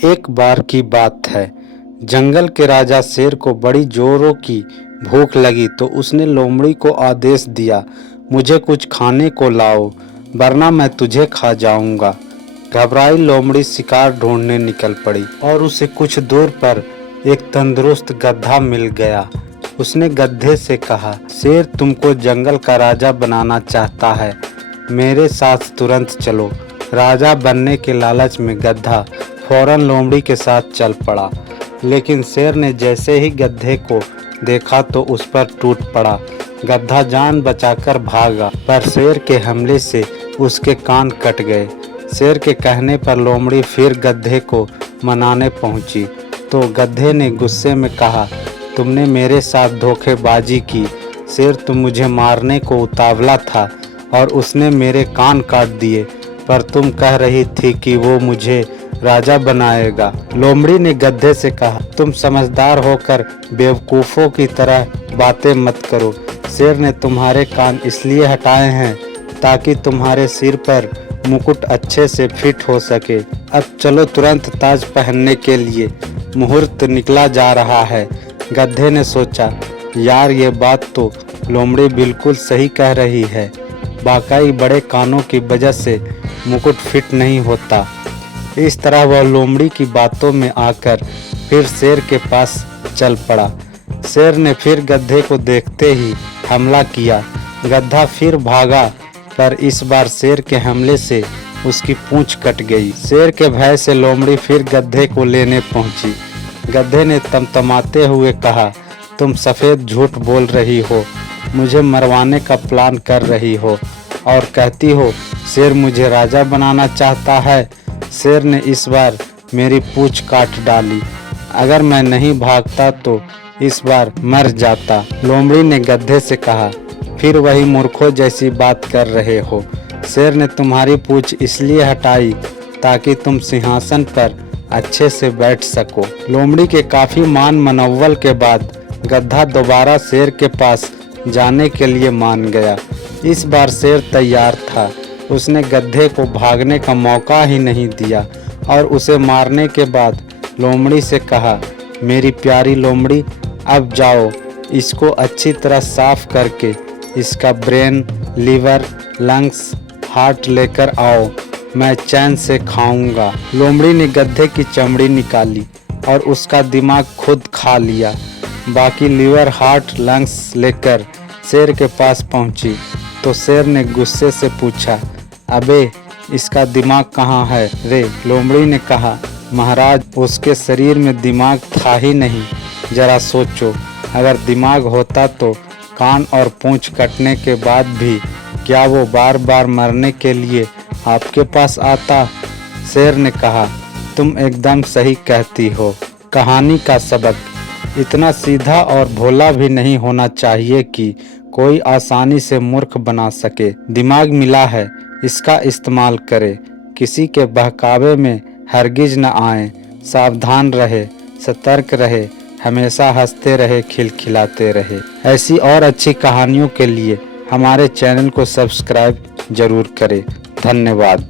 एक बार की बात है, जंगल के राजा शेर को बड़ी जोरों की भूख लगी तो उसने लोमड़ी को आदेश दिया, मुझे कुछ खाने को लाओ वरना मैं तुझे खा जाऊंगा। घबराई लोमड़ी शिकार ढूंढने निकल पड़ी और उसे कुछ दूर पर एक तंदुरुस्त गधा मिल गया। उसने गधे से कहा, शेर तुमको जंगल का राजा बनाना चाहता है, मेरे साथ तुरंत चलो। राजा बनने के लालच में गधा फौरन लोमड़ी के साथ चल पड़ा, लेकिन शेर ने जैसे ही गधे को देखा तो उस पर टूट पड़ा। गधा जान बचाकर भागा, पर शेर के हमले से उसके कान कट गए। शेर के कहने पर लोमड़ी फिर गधे को मनाने पहुंची तो गधे ने गुस्से में कहा, तुमने मेरे साथ धोखेबाजी की। शेर तुम मुझे मारने को उतावला था और उसने मेरे कान काट दिए, पर तुम कह रही थी कि वो मुझे राजा बनाएगा। लोमड़ी ने गधे से कहा, तुम समझदार होकर बेवकूफ़ों की तरह बातें मत करो। शेर ने तुम्हारे कान इसलिए हटाए हैं ताकि तुम्हारे सिर पर मुकुट अच्छे से फिट हो सके। अब चलो तुरंत ताज पहनने के लिए, मुहूर्त निकला जा रहा है। गधे ने सोचा, यार ये बात तो लोमड़ी बिल्कुल सही कह रही है, वाकई बड़े कानों की वजह से मुकुट फिट नहीं होता। इस तरह वह लोमड़ी की बातों में आकर फिर शेर के पास चल पड़ा। शेर ने फिर गधे को देखते ही हमला किया। गधा फिर भागा, पर इस बार शेर के हमले से उसकी पूंछ कट गई। शेर के भय से लोमड़ी फिर गधे को लेने पहुंची। गधे ने तमतमाते हुए कहा, तुम सफ़ेद झूठ बोल रही हो, मुझे मरवाने का प्लान कर रही हो और कहती हो शेर मुझे राजा बनाना चाहता है। शेर ने इस बार मेरी पूंछ काट डाली, अगर मैं नहीं भागता तो इस बार मर जाता। लोमड़ी ने गधे से कहा, फिर वही मूर्खों जैसी बात कर रहे हो। शेर ने तुम्हारी पूंछ इसलिए हटाई ताकि तुम सिंहासन पर अच्छे से बैठ सको। लोमड़ी के काफ़ी मान मनौवल के बाद गधा दोबारा शेर के पास जाने के लिए मान गया। इस बार शेर तैयार था, उसने गधे को भागने का मौका ही नहीं दिया और उसे मारने के बाद लोमड़ी से कहा, मेरी प्यारी लोमड़ी, अब जाओ, इसको अच्छी तरह साफ करके इसका ब्रेन, लीवर, लंग्स, हार्ट लेकर आओ, मैं चैन से खाऊंगा। लोमड़ी ने गधे की चमड़ी निकाली और उसका दिमाग खुद खा लिया। बाकी लीवर, हार्ट, लंग्स लेकर शेर के पास पहुंची तो शेर ने गुस्से से पूछा, अबे इसका दिमाग कहाँ है रे? लोमड़ी ने कहा, महाराज उसके शरीर में दिमाग था ही नहीं। जरा सोचो, अगर दिमाग होता तो कान और पूंछ कटने के बाद भी क्या वो बार बार मरने के लिए आपके पास आता? शेर ने कहा, तुम एकदम सही कहती हो। कहानी का सबक, इतना सीधा और भोला भी नहीं होना चाहिए कि कोई आसानी से मूर्ख बना सके। दिमाग मिला है, इसका इस्तेमाल करे, किसी के बहकावे में हरगिज न आए, सावधान रहे, सतर्क रहे, हमेशा हंसते रहे, खिलखिलाते रहे। ऐसी और अच्छी कहानियों के लिए हमारे चैनल को सब्सक्राइब जरूर करें। धन्यवाद।